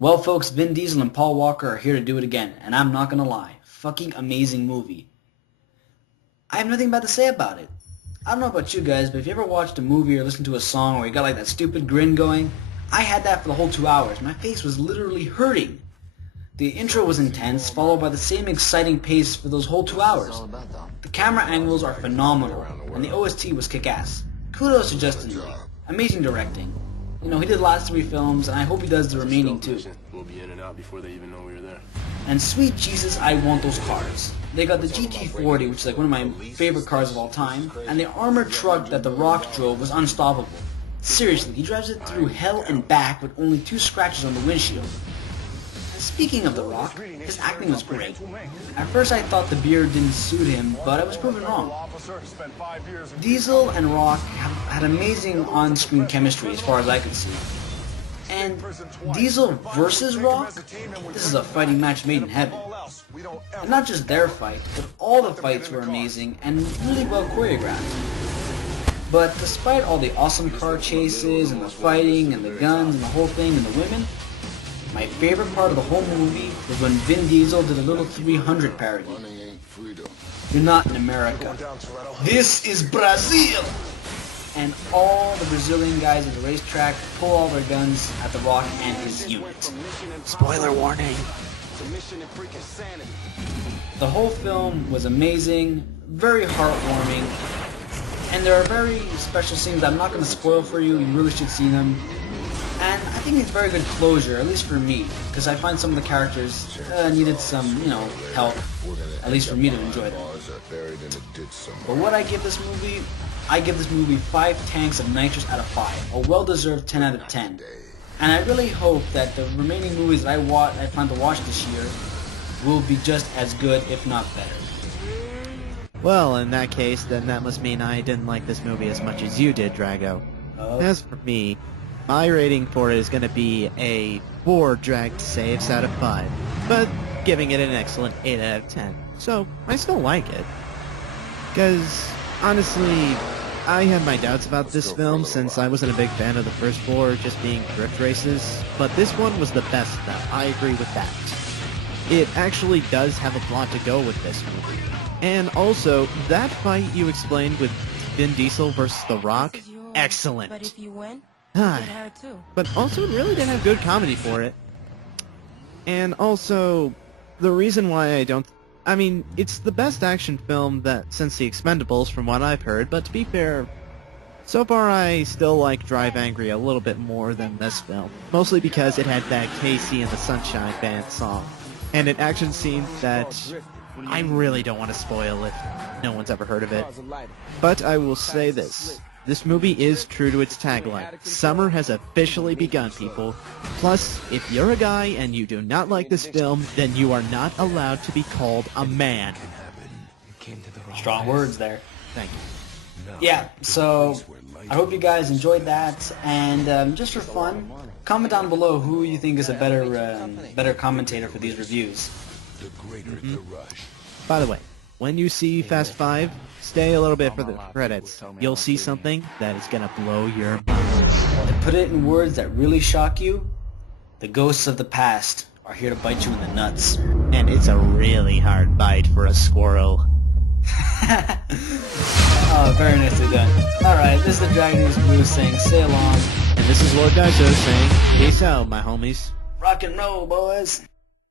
Well, folks, Vin Diesel and Paul Walker are here to do it again, and I'm not gonna lie, fucking amazing movie. I have nothing bad to say about it. I don't know about you guys, but if you ever watched a movie or listened to a song where you got like that stupid grin going, I had that for the whole 2 hours. My face was literally hurting. The intro was intense, followed by the same exciting pace for those whole 2 hours. The camera angles are phenomenal, and the OST was kick-ass. Kudos to Justin Lee. Amazing directing. You know, he did the last 3 films, and I hope he does the remaining 2. We'll be in and out before they even know we were there. And sweet Jesus, I want those cars. They got the GT40, which is like one of my favorite cars of all time, and the armored truck that The Rock drove was unstoppable. Seriously, he drives it through hell and back with only 2 scratches on the windshield. And speaking of The Rock, his acting was great. At first I thought the beard didn't suit him, but I was proven wrong. Diesel and Rock had amazing on-screen chemistry as far as I could see. And Diesel versus Rock? This is a fighting match made in heaven. And not just their fight, but all the fights were amazing and really well choreographed. But despite all the awesome car chases and the fighting and the guns and the whole thing and the women, my favorite part of the whole movie was when Vin Diesel did a little 300 parody. You're not in America. This is Brazil! And all the Brazilian guys at the racetrack pull all their guns at The Rock and his unit. Spoiler warning. The whole film was amazing, very heartwarming, and there are very special scenes that I'm not going to spoil for you. You really should see them. And I think it's very good closure, at least for me, because I find some of the characters needed some, help, at least for me to enjoy them. But what I give this movie? I give this movie 5 tanks of nitrous out of 5, a well-deserved 10 out of 10. And I really hope that the remaining movies that I plan to watch this year will be just as good, if not better. Well, in that case, then that must mean I didn't like this movie as much as you did, Drago. As for me, my rating for it is going to be a 4 dragged saves out of 5, but giving it an excellent 8 out of 10. So, I still like it. Because, honestly, I had my doubts about this film since I wasn't a big fan of the first 4 just being drift races, but this one was the best of them. I agree with that. It actually does have a plot to go with this movie. And also, that fight you explained with Vin Diesel versus The Rock, excellent. But if you win, but also it really did have good comedy for it. And also, the reason why it's the best action film that since The Expendables from what I've heard, but to be fair, so far I still like Drive Angry a little bit more than this film. Mostly because it had that Casey and the Sunshine Band song. And an action scene that I really don't want to spoil if no one's ever heard of it. But I will say this. This movie is true to its tagline. Summer has officially begun, people. Plus, if you're a guy and you do not like this film, then you are not allowed to be called a man. Strong words there. Thank you. Yeah, so I hope you guys enjoyed that, and just for fun, comment down below who you think is a better commentator for these reviews. By the way, when you see Fast 5, stay a little bit for the credits. You'll see something that is gonna blow your mind. To put it in words that really shock you, the ghosts of the past are here to bite you in the nuts. And it's a really hard bite for a squirrel. Oh, very nicely done. Alright, this is the Dragon News Blue saying sail on. And this is Lord Dico saying, peace out, my homies. Rock and roll, boys.